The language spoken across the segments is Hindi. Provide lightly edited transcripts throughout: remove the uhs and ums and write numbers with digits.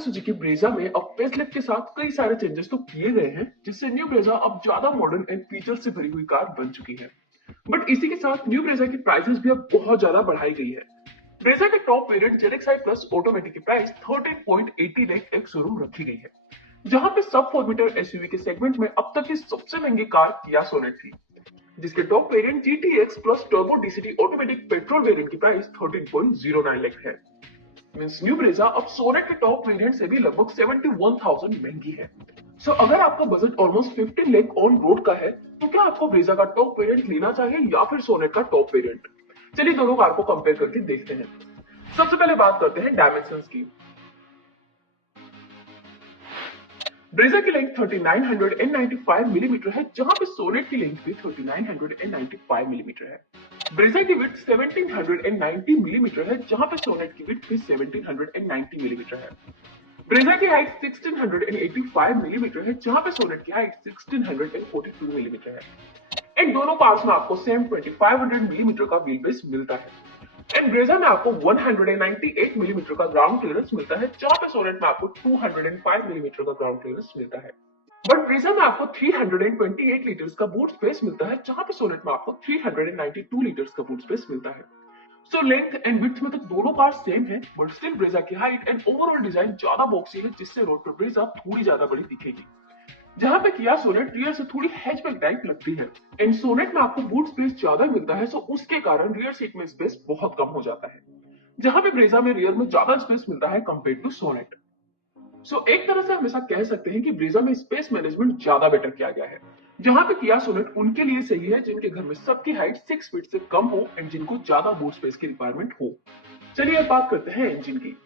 मारुति सुजुकी ब्रेजा में अब फेसलिफ्ट के साथ कई सारे चेंजेस तो किए गए हैं, जिससे न्यू ब्रेजा अब ज्यादा मॉडर्न एंड फीचर से भरी हुई कार बन चुकी है। बट इसी के साथ न्यू ब्रेजा की प्राइसेस भी अब बहुत ज्यादा बढ़ाई गई है। ब्रेजा के टॉप वेरिएंट जेनेक्स आई प्लस ऑटोमेटिक की प्राइस 13.80 लाख एक शोरूम रखी गई है, जहां पे सब 4 मीटर एसयूवी के सेगमेंट में अब तक की सबसे महंगी कार किया सोनेट थी, जिसके top variant GTX plus turbo DCT automatic petrol variant की प्राइस 13.09 लाख है। मींस न्यू ब्रेजा अब सोनेट के टॉप वेरिएंट से भी लगभग 71,000 महंगी है। सो अगर आपका budget almost 15 lakh on road का है, तो क्या आपको ब्रेजा का टॉप वेरिएंट लेना चाहिए या फिर सोनेट का टॉप वेरिएंट? चलिए दोनों कार को कंपेयर करके देखते हैं। सबसे पहले बात करते हैं डायमेंशंस की। ब्रेजा की लेंथ 3995 मिलीमीटर है, जहां पे सोनेट की लेंथ भी 3995 मिलीमीटर है। ब्रेजा की विड्थ 1790 मिलीमीटर है, जहां पे सोनेट की विड्थ भी 1790 मिलीमीटर है। ब्रेजा की हाइट 1685 मिलीमीटर है, जहां पे सोनेट की हाइट 1642 मिलीमीटर है। इन दोनों कार्स में आपको सेम 2500 मिलीमीटर का व्हील बेस मिलता है। एंड ब्रेजा में आपको 198 मिलीमीटर का ग्राउंड क्लियरेंस मिलता है, जहां पे सोनेट में आपको 205 मिलीमीटर का ग्राउंड क्लियरेंस मिलता है। बट ब्रेजा में आपको 328 लीटर्स का बूट स्पेस मिलता है, जहां पे सोनेट में आपको 392 लीटर्स का बूट स्पेस मिलता है। सो लेंथ एंड विड्थ में तो दोनों कार सेम है, बट स्टिल ब्रेजा की हाइट एंड ओवरऑल डिजाइन ज्यादा बॉक्सी है, जिससे रोड पर ब्रेजा थोड़ी ज्यादा बड़ी दिखेगी। जहां पे किया सोनेट रियर से थोड़ी हैचबैक टाइप लगती है। एंड सोनेट में आपको बूट स्पेस ज्यादा मिलता है, सो उसके कारण रियर सीट में स्पेस बहुत कम हो जाता है, जहां पे ब्रेजा में रियर में ज्यादा स्पेस मिलता है कंपेयर टू सोनेट। सो एक तरह से हमेशा कह सकते हैं कि ब्रेजा में स्पेस मैनेजमेंट ज्यादा बेटर किया गया है, जहां पे किया सोनेट उनके लिए सही है जिनके घर में सबकी हाइट 6 फीट से कम हो एंड जिनको ज्यादा बूट स्पेस की रिक्वायरमेंट हो। चलिए अब बात करते हैं इंजन की।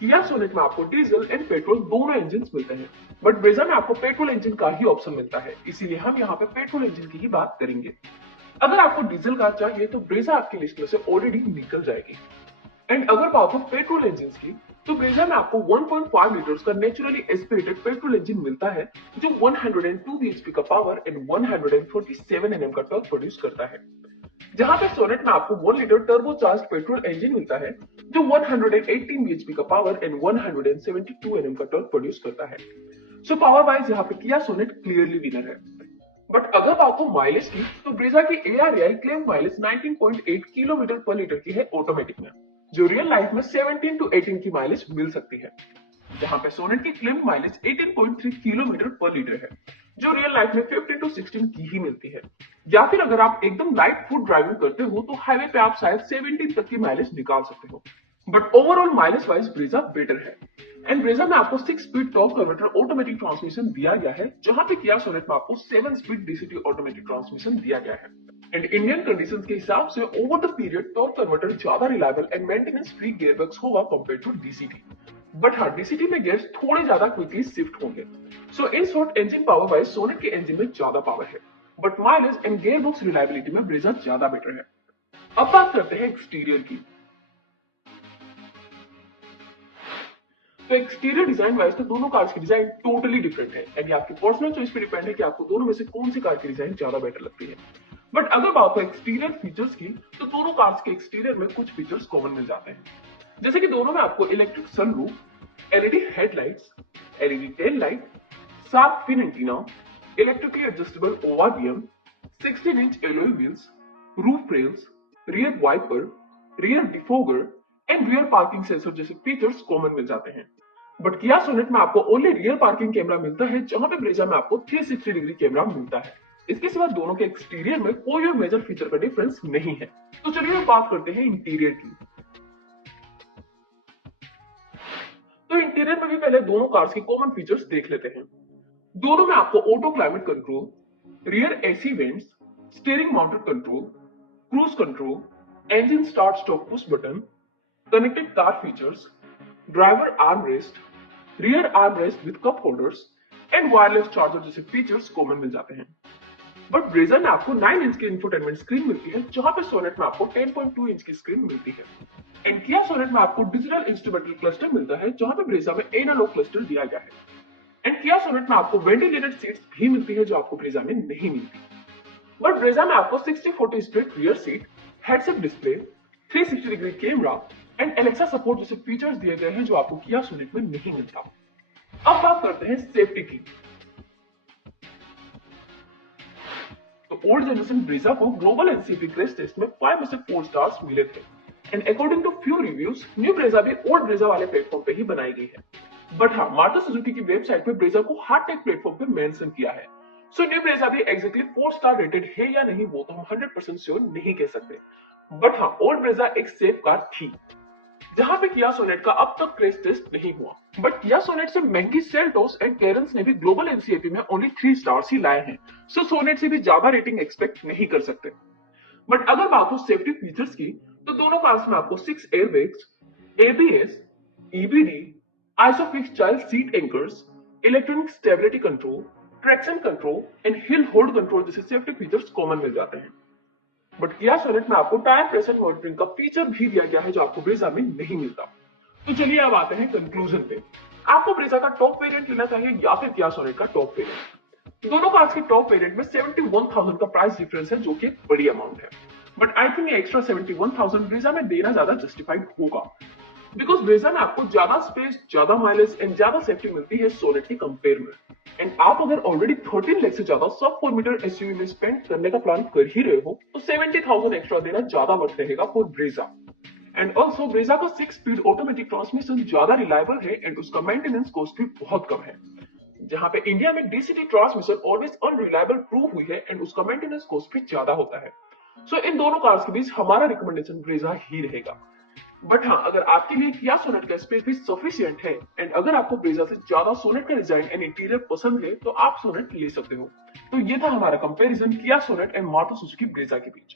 किया सोनेट में आपको डीजल एंड पेट्रोल दोनों इंजन मिलते हैं, बट ब्रेजा में आपको पेट्रोल इंजन का ही ऑप्शन मिलता है, इसीलिए हम यहाँ पे पेट्रोल इंजन की ही बात करेंगे। अगर आपको डीजल कार चाहिए तो ब्रेजा आपकी लिस्ट में से ऑलरेडी निकल जाएगी। एंड अगर बात हो पेट्रोल इंजन की, तो ब्रेजा में आपको 1.5 लीटर्स का नेचुरली एस्पिरेटेड पेट्रोल इंजन मिलता है, जो 102 बीएचपी का पावर एंड 147 एनएम का टॉर्क प्रोड्यूस करता है। जहां पे सोनेट में आपको 1 litre turbo charge petrol engine मिलता है, जो 118 बीएचपी का पावर एंड 172 एनएम का टॉर्क प्रोड्यूस करता है। सो पावर वाइज यहाँ पे किया सोनेट क्लियरली विनर है। बट अगर बात हो माइलेज की, तो ब्रेजा की ARAI क्लेम माइलेज 19.8 किलोमीटर पर लीटर की है ऑटोमेटिक में, जो रियल लाइफ में 17 to 18 की माइलेज मिल सकती है। जहां पे सोनेट की क्लेम माइलेज 18.3 किलोमीटर पर लीटर है, जो रियल लाइफ में 15 to 16 की ही मिलती है। या फिर अगर आप एकदम लाइट फुट ड्राइविंग करते हो तो हाईवे पे आप शायद 17 तक की माइलेज निकाल सकते हो। But overall mileage wise Brezza better है। एंड ब्रेजा में आपको 6 speed torque converter automatic transmission दिया गया है, जहां पे किया सोनेट में आपको 7 स्पीड डीसीटी ऑटोमेटिक ट्रांसमिशन दिया गया है। एंड इंडियन कंडीशंस के हिसाब से over the period torque converter ज्यादा reliable and maintenance free gearbox होगा कंपेयर टू डीसीटी। बट हाँ, डीसीटी में गियर्स थोड़े ज्यादा क्विकली शिफ्ट होंगे। So in short engine power wise Sonet के इंजन में ज्यादा पावर है, but mileage and gearbox reliability में ब्रेजा ज्यादा बेटर है। अब बात करते हैं एक्सटीरियर की। तो एक्सटीरियर डिजाइन वाइज तो दोनों कार्स की डिजाइन टोटली डिफरेंट है, एंड आपकी पर्सनल चॉइस पे डिपेंड है कि आपको दोनों में से कौन सी कार की डिजाइन ज्यादा बेटर लगती है। बट अगर बात हो एक्सटीरियर फीचर्स की, तो दोनों कार्स के एक्सटीरियर में कुछ फीचर्स कॉमन मिल जाते हैं, जैसे कि दोनों में आपको electric sunroof, LED headlights, LED tail light, sharp fin antenna, electrically adjustable ORVM, 16 inch alloy wheels, roof rails, rear wiper, rear defogger and rear parking sensor जैसे फीचर्स कॉमन मिल जाते हैं। बट किया सोनेट में आपको ओनली रियर पार्किंग कैमरा मिलता है, जहां पे ब्रेजा में आपको 360 डिग्री कैमरा मिलता है। इसके सिवा दोनों के एक्सटीरियर में कोई और मेजर फीचर का डिफरेंस नहीं है। तो चलिए बात करते हैं इंटीरियर की। तो इंटीरियर में भी पहले दोनों कार्स के कॉमन फीचर्स देख लेते हैं। दोनों में आपको auto climate control, rear AC vents, steering mounted control, cruise control, engine start stop push button, connected car features, driver arm rest, rear arm rest with cup holders and wireless charger जैसे फीचर्स कॉमन मिल जाते हैं। बट ब्रेजा में आपको 9 इंच की इंफोटेनमेंट स्क्रीन मिलती है, जहां पे सोनेट में आपको 10.2 इंच की स्क्रीन मिलती है। एंड किया सोनेट में आपको डिजिटल इंस्ट्रूमेंटल क्लस्टर मिलता है, जहां पे ब्रेजा में एनालॉग क्लस्टर दिया गया है। एंड किया सोनेट में आपको वेंटिलेटेड सीट्स भी मिलती है, जो आपको ब्रेजा में नहीं मिलती। बट ब्रेजा में आपको 60/40 split rear seat, heads up display, 360 degree camera, and Alexa support जैसे फीचर्स दिए गए हैं जो आपको किया सोनेट में नहीं मिलता। अब बात करते हैं सेफ्टी की। तो ओल्ड जनरेशन ब्रीजा को ग्लोबल एनसीपी क्रेश टेस्ट में 5 में से 4 स्टार्स मिले थे। And according to few reviews new Brezza भी ओल्ड ब्रेजा वाले प्लेटफॉर्म पे ही बनाई गई है। बट हाँ, मारुति सुजुकी की वेबसाइट पे ब्रेजा को हार्ड टेक प्लेटफॉर्म पे मेंशन किया है। सो न्यू ब्रेजा भी एग्जैक्टली 4 स्टार रेटेड है या नहीं वो तो हम 100% श्योर नहीं कह सकते। बट हाँ, ओल्ड ब्रेजा एक सेफ कार थी जहां पे किया सोनेट का अब तक क्रेश टेस्ट नहीं हुआ। बट किया सोनेट से महंगी सेल्टोस एंड कैरेंस ने भी ग्लोबल एनसीएपी में ओनली 3 स्टार्स ही लाए हैं। सो सोनेट से भी ज्यादा रेटिंग एक्सपेक्ट नहीं कर सकते। बट अगर बात हो सेफ्टी फीचर्स की, तो दोनों कार्स में आपको 6 airbags, ABS, EBD, isofix child seat anchors, electronic stability control, traction control and hill hold control जैसे सेफ्टी फीचर्स कॉमन मिल जाते हैं। बट किया सोनेट में आपको टायर प्रेशर मॉनिटरिंग का फीचर भी दिया गया है जो आपको ब्रेजा में नहीं मिलता। तो चलिए अब आते हैं कंक्लूजन पे। आपको ब्रेजा का टॉप वेरिएंट लेना चाहिए या फिर किया सोनेट का टॉप वेरिएंट। दोनों कार्स के टॉप वेरिएंट में 71,000 का प्राइस डिफरेंस है जो कि एक बड़ी अमाउंट है। बट आई थिंक ये एक्स्ट्रा 71,000 ब्रेजा में देना ज्यादा जस्टिफाइड होगा, बिकॉज ब्रेजा में आपको ज्यादा स्पेस, ज्यादा माइलेज एंड ज्यादा सेफ्टी मिलती है सोनेट के कंपेयर में। एंड आप अगर ऑलरेडी 13 लाख से ज्यादा सब 4 मीटर एसयूवी में स्पेंड करने का प्लान कर ही रहे हो तो 70,000 एक्स्ट्रा देना ज्यादा वर्थ रहेगा for Brezza. And also Brezza का 6 स्पीड ऑटोमेटिक ट्रांसमिशन ज्यादा रिलायबल है एंड उसका मेंटेनेंस कॉस्ट भी बहुत कम है, जहां पे इंडिया में DCT transmission always unreliable prove हुई है एंड उसका मेंटेनेंस कॉस्ट भी ज्यादा होता है। सो इन दोनों कार्स के बीच हमारा रिकमेंडेशन ब्रेजा ही रहेगा। बट हाँ, अगर आपके लिए किया सोनेट का स्पेस भी सफिशिएंट है एंड अगर आपको ब्रेजा से ज्यादा सोनेट का डिजाइन एंड इंटीरियर पसंद है तो आप सोनेट ले सकते हो। तो ये था हमारा कंपैरिजन किया Sonet and Maruti Suzuki Brezza के बीच।